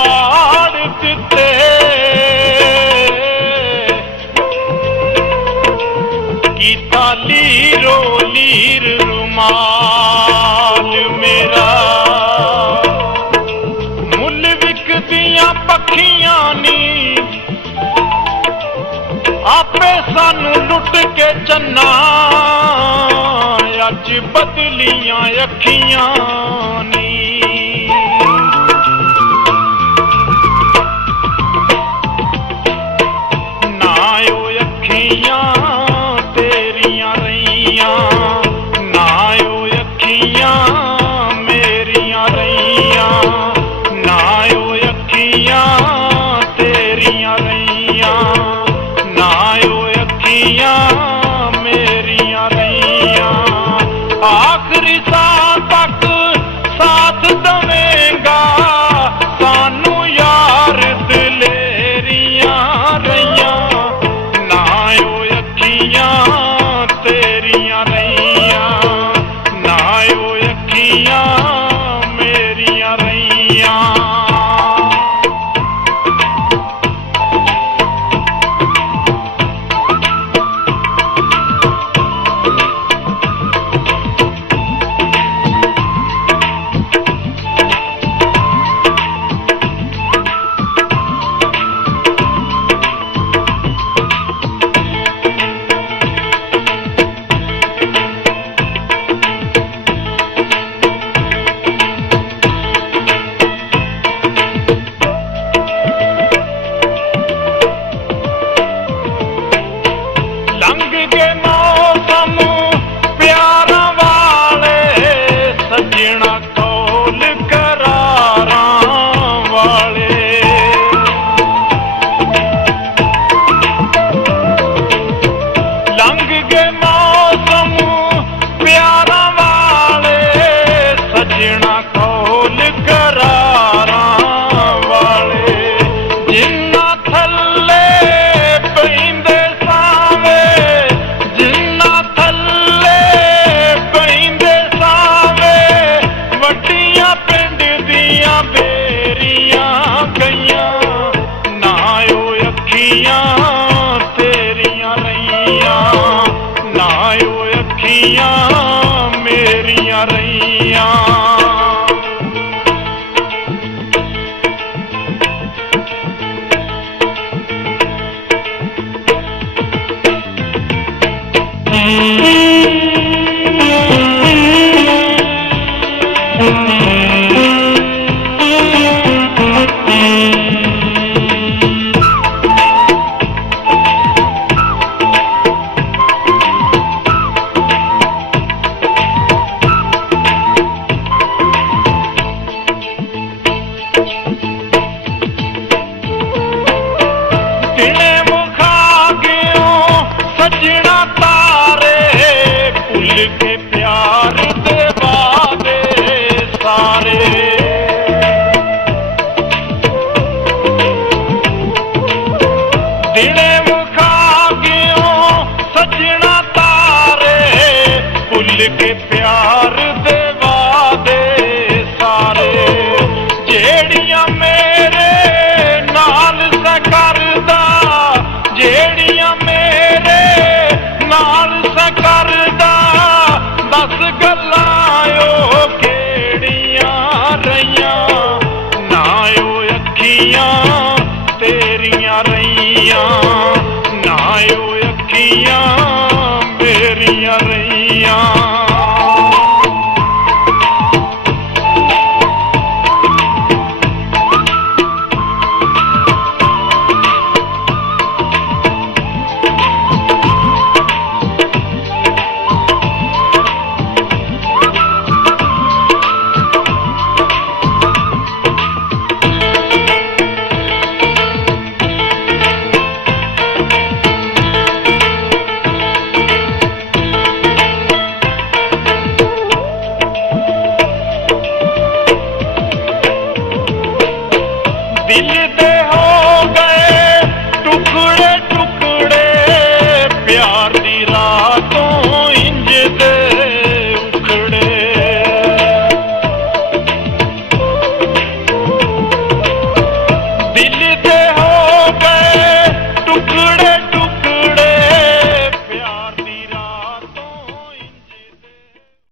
पाड़ दिते, कीता लीरो लीर रुमाल मेरा, मुल विकदियां पखियां नी आपे सानू लुट के चन्ना, अज बदलियां अखियां नी। ना ओ अखियां तेरियां रहियां, ना ओ अखियां मेरियां रहियां, ना ओ अखियां तेरियां रहियां, ना ओ अखियां मेरियां रहियां। आखिरी साह तक साथ दवेंगा सानू यार दिलेरियां रहियां, ना ओ अखियां तेरियां रहियां, ना ओ अखियां मेरियां रहियां। लंघ के मौसम प्यारा वाले, सजना कौल करारा वाले। लंघ के मौसम प्यारा वाले, सजना कौल करारा वाले। जिन्ना थल्ले पैंदे सावे, जिन्ना थल्ले पैंदे सावे, वड्डियां पिंड दियां बेरियां गईयां, ना ओ अखियां तेरियां रहियां, ना ओ अखियां मेरियां रहियां। दिने मुखा गयो सजना तारे, भुल के प्यार दे वादे सारे। दिने मुखा गयो सजना तारे, भुल के प्यार दे वादे सारे। जेड़ियां मेरे नाल स करदा, जेड़ियां मेरे नाल स करदा, दस गल्लां ओ केड़ियां रहियां, ना ओ अखियां तेरियां रहियां, ना ओ अखियां मेरियां रहियां। दिल